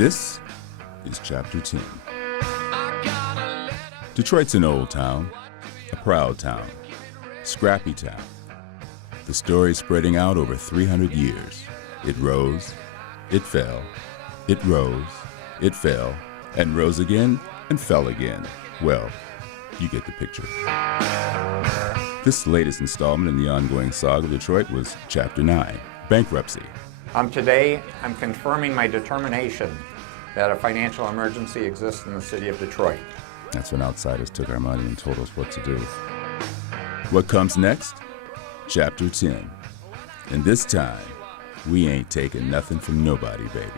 This is Chapter 10. Detroit's an old town, a proud town, scrappy town. The story spreading out over 300 years. It rose, it fell, it rose, it fell, and rose again and fell again. Well, you get the picture. This latest installment in the ongoing saga of Detroit was Chapter 9, Bankruptcy. Today, I'm confirming my determination that a financial emergency exists in the city of Detroit. That's when outsiders took our money and told us what to do. What comes next? Chapter 10. And this time, we ain't taking nothing from nobody, baby.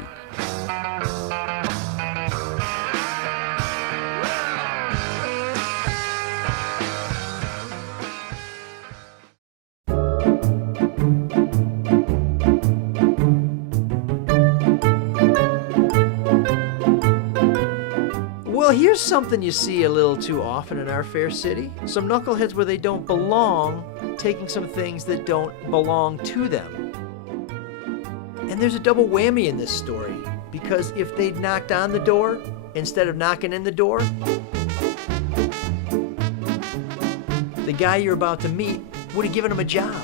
Well, here's something you see a little too often in our fair city. Some knuckleheads where they don't belong, taking some things that don't belong to them. And there's a double whammy in this story, because if they'd knocked on the door instead of knocking in the door, the guy you're about to meet would have given him a job.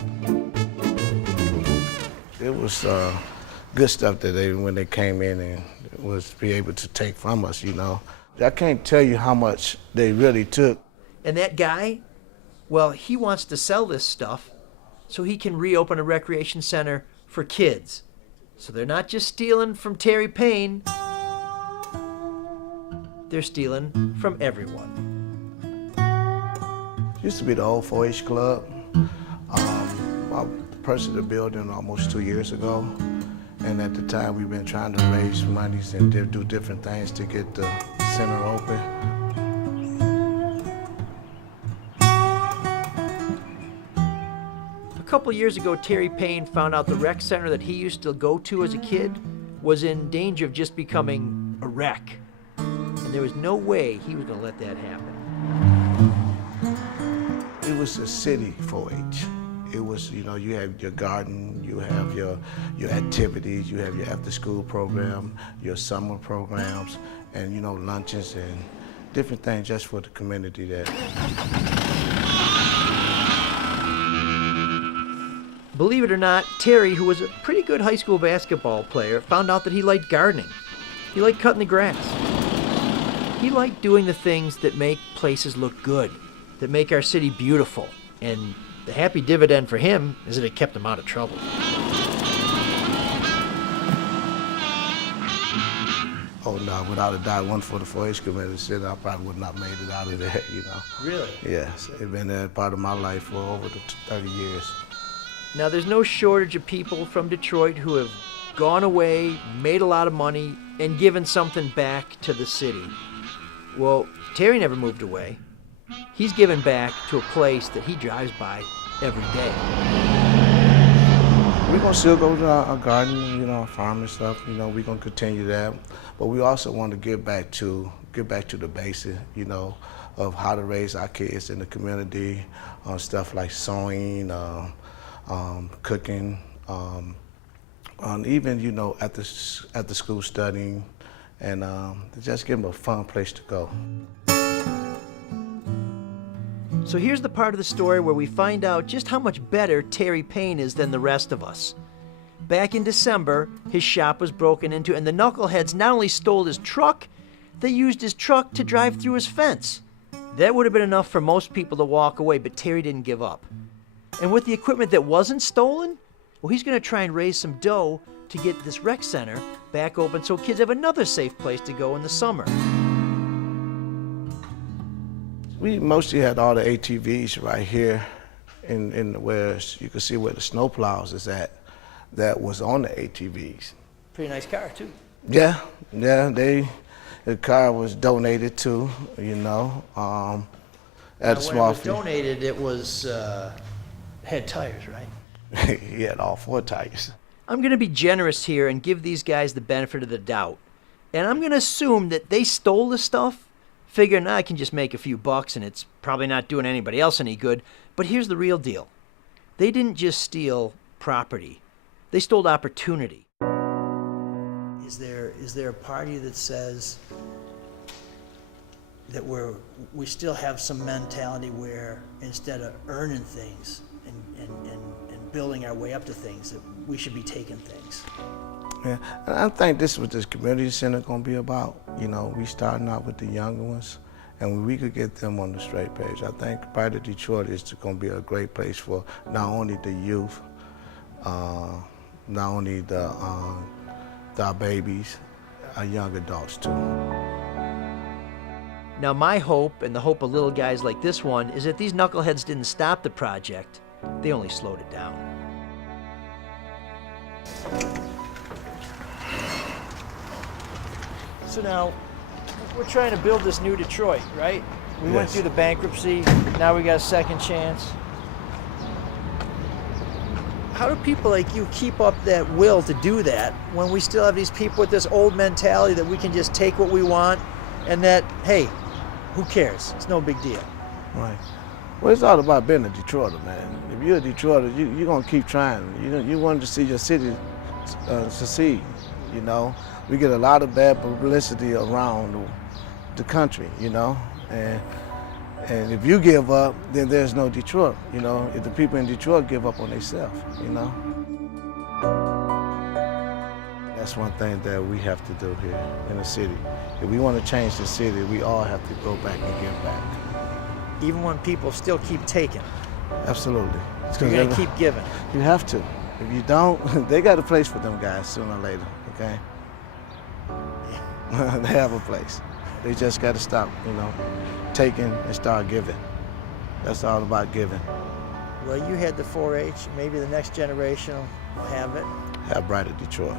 It was good stuff that when they came in and was be able to take from us, you know. I can't tell you how much they really took. And that guy, well, he wants to sell this stuff so he can reopen a recreation center for kids. So they're not just stealing from Terry Payne, they're stealing from everyone. Used to be the old 4-H club. I purchased the building almost 2 years ago. And at the time, we've been trying to raise monies and do different things to get the center open. A couple years ago, Terry Payne found out the rec center that he used to go to as a kid was in danger of just becoming a wreck. And there was no way he was going to let that happen. It was a city 4-H. It was, you know, you have your garden, you have your activities, you have your after-school program, your summer programs, and, you know, lunches and different things just for the community there. Believe it or not, Terry, who was a pretty good high school basketball player, found out that he liked gardening. He liked cutting the grass. He liked doing the things that make places look good, that make our city beautiful. And the happy dividend for him is that it kept him out of trouble. Oh no, without a doubt, one for the 4-H community, I probably would not made it out of there, you know. Really? Yes, it's been a part of my life for over 30 years. Now, there's no shortage of people from Detroit who have gone away, made a lot of money, and given something back to the city. Well, Terry never moved away. He's given back to a place that he drives by every day. We're gonna still go to our garden, you know, our farm and stuff. You know, we're gonna continue that, but we also want to get back to the basics, you know, of how to raise our kids in the community, stuff like sewing, cooking, even, you know, at the school studying, and just give them a fun place to go. So here's the part of the story where we find out just how much better Terry Payne is than the rest of us. Back in December, his shop was broken into, and the knuckleheads not only stole his truck, they used his truck to drive through his fence. That would have been enough for most people to walk away, but Terry didn't give up. And with the equipment that wasn't stolen, well, he's going to try and raise some dough to get this rec center back open so kids have another safe place to go in the summer. We mostly had all the ATVs right here in where you can see where the snow plows is at. That was on the ATVs. Pretty nice car, too. Yeah, the car was donated to, you know, at a small fee. When it was donated, it was, had tires, right? He had all 4 tires. I'm going to be generous here and give these guys the benefit of the doubt. And I'm going to assume that they stole the stuff, figuring I can just make a few bucks and it's probably not doing anybody else any good. But here's the real deal. They didn't just steal property. They stole opportunity. Is there a part of you that says that we still have some mentality where instead of earning things and building our way up to things, that we should be taking things? Yeah, and I think this is what this community center gonna be about. You know, we starting out with the younger ones, and when we could get them on the straight page, I think part of Detroit is gonna be a great place for not only the youth, not only our babies, our young adults too. Now my hope, and the hope of little guys like this one, is that these knuckleheads didn't stop the project, they only slowed it down. So now, we're trying to build this new Detroit, right? We went Yes. through the bankruptcy, now we got a second chance. How do people like you keep up that will to do that when we still have these people with this old mentality that we can just take what we want and that, hey, who cares? It's no big deal. Right. Well, it's all about being a Detroiter, man. If you're a Detroiter, you're gonna keep trying. You want to see your city succeed. You know, we get a lot of bad publicity around the country. You know, and if you give up, then there's no Detroit. You know, if the people in Detroit give up on themselves, you know. That's one thing that we have to do here in the city. If we want to change the city, we all have to go back and give back. Even when people still keep taking, Absolutely. you're gonna keep giving. You have to. If you don't, they got a place for them guys sooner or later, okay? They have a place. They just got to stop, you know, taking and start giving. That's all about giving. Well, you had the 4-H, maybe the next generation will have it. Have brighter Detroit.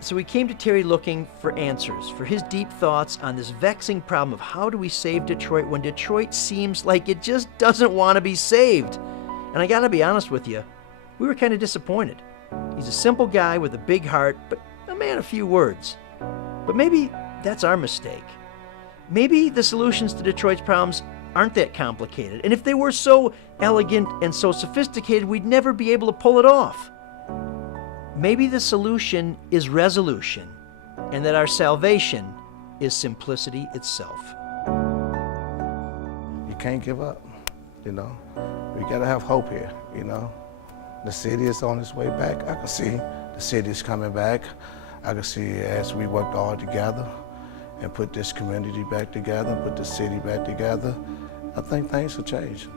So we came to Terry looking for answers, for his deep thoughts on this vexing problem of how do we save Detroit when Detroit seems like it just doesn't want to be saved. And I gotta be honest with you, we were kind of disappointed. He's a simple guy with a big heart, but a man of few words. But maybe that's our mistake. Maybe the solutions to Detroit's problems aren't that complicated. And if they were so elegant and so sophisticated, we'd never be able to pull it off. Maybe the solution is resolution, and that our salvation is simplicity itself. You can't give up, you know. We gotta have hope here, you know. The city is on its way back. I can see the city is coming back. I can see as we work all together and put this community back together, put the city back together, I think things will change.